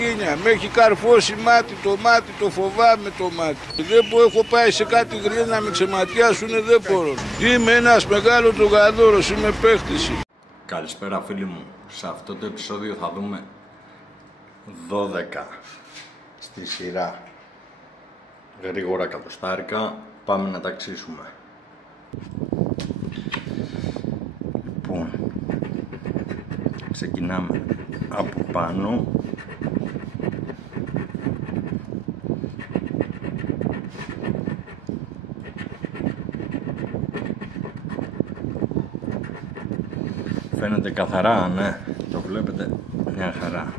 καρκίνια. Με έχει καρφώσει μάτι, το φοβάμαι το μάτι. Δεν έχω πάει σε κάτι γρήγορα να με ξεματιάσουνε, δεν μπορώ. Είμαι ένας μεγάλο τζογαδόρος, είμαι παίχτης. Καλησπέρα φίλοι μου. Σε αυτό το επεισόδιο θα δούμε 12 στη σειρά γρήγορα εκατοστάρικα. Πάμε να ταξίσουμε. Λοιπόν, ξεκινάμε από πάνω. Φαίνεται καθαρά, ναι, το βλέπετε, μια χαρά.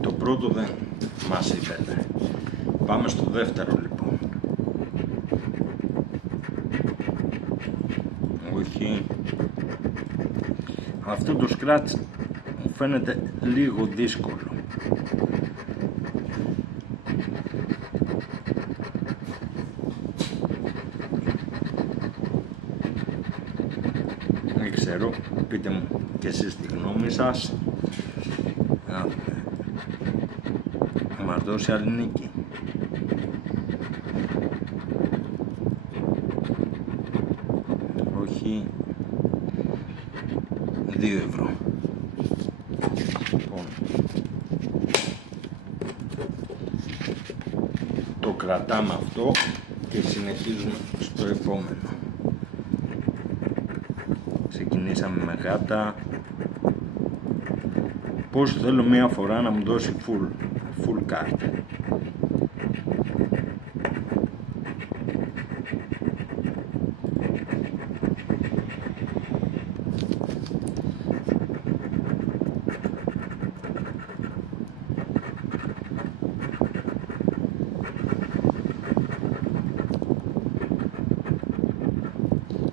Το πρώτο δεν μας ήθελε. Πάμε στο δεύτερο λοιπόν. Όχι. Αυτό το scratch μου φαίνεται λίγο δύσκολο. Δεν ξέρω, πείτε μου και εσείς τη γνώμη σας. Να μας δώσει άλλη νίκη. Όχι. 2 ευρώ. Λοιπόν, το κρατάμε αυτό και συνεχίζουμε στο επόμενο. Ξεκινήσαμε με γάτα. Πώς θέλω μία φορά να μου δώσει full card.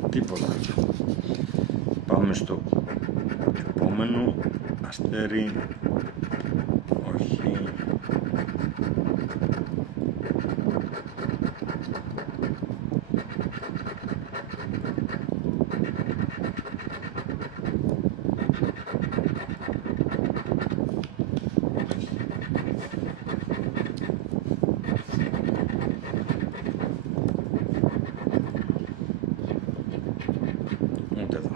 Τίποτα. Πάμε στο επόμενο. Αστέρι. Όχι. Ούτε εδώ.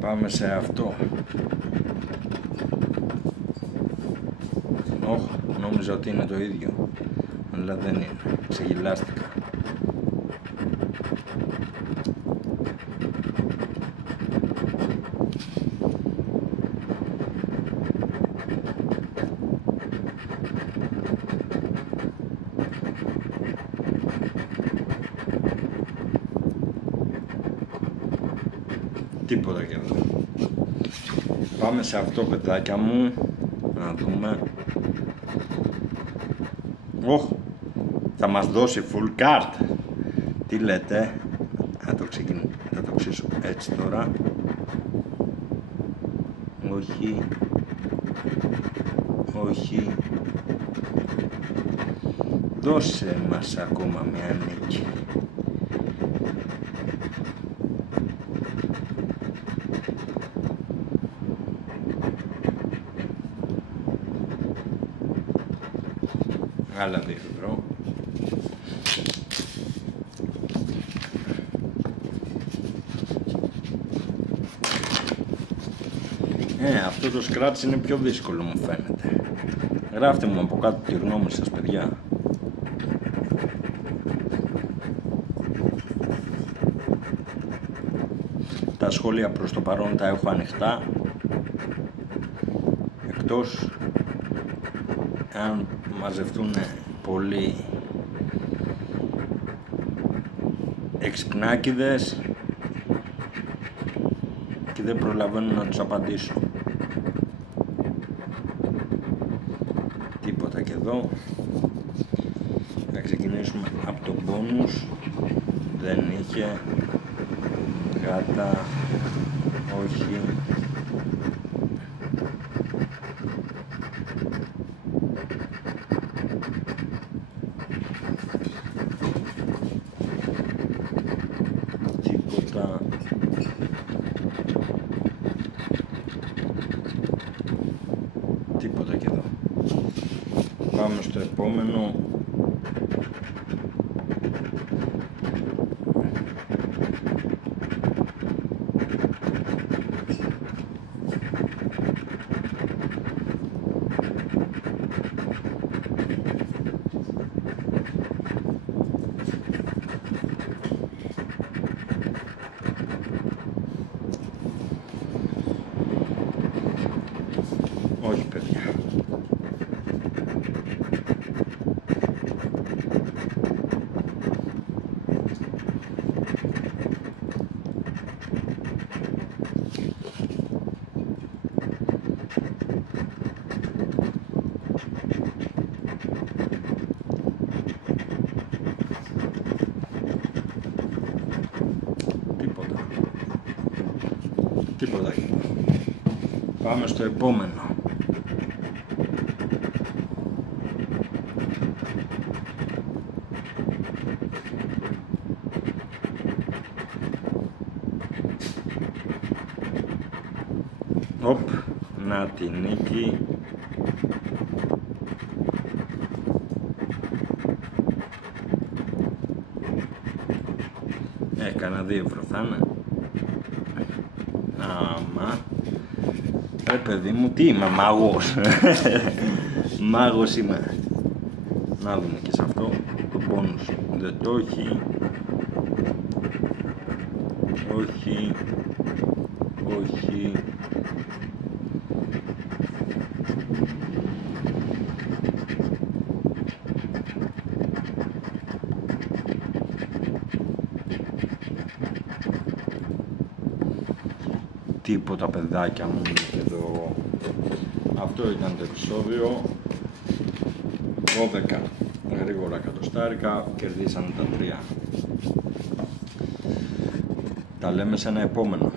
Πάμε σε αυτό. Νόμιζα ότι είναι το ίδιο, αλλά δεν είναι. Ξεγελάστηκα. Τίποτα και εδώ. Πάμε σε αυτό, παιδάκια μου, να δούμε. Θα μας δώσει full card. Τι λέτε? Θα το ξύσω έτσι τώρα. Όχι. Όχι. Δώσε μας ακόμα μια νίκη. Άλλα 2 ευρώ. Αυτό το scratch είναι πιο δύσκολο μου φαίνεται. Γράφτε μου από κάτω τη γνώμη σας, παιδιά. Τα σχόλια προς το παρόν τα έχω ανοιχτά. Εκτός αν μαζευτούν πολλοί εξυπνάκηδες και δεν προλαβαίνω να τους απαντήσω. Τίποτα και εδώ. Θα ξεκινήσουμε από το bonus. Δεν είχε. Γάτα. Όχι. Πάμε στο επόμενο. Όχι, παιδιά. Τίποτα. Πάμε στο επόμενο. Οπ, να τη νίκη. Έκανα 2 ευρώ θα είναι. Άμα. Ρε παιδί μου, τι είμαι, μάγος. Μάγος είμαι. Να δούμε και σε αυτό το bonus. Δεν το έχει. Όχι. Όχι. Τίποτα, παιδάκια μου, εδώ. Αυτό ήταν το επεισόδιο. 12 γρήγορα εκατοστάρικα, κερδίσανε τα 3. Τα λέμε σε ένα επόμενο.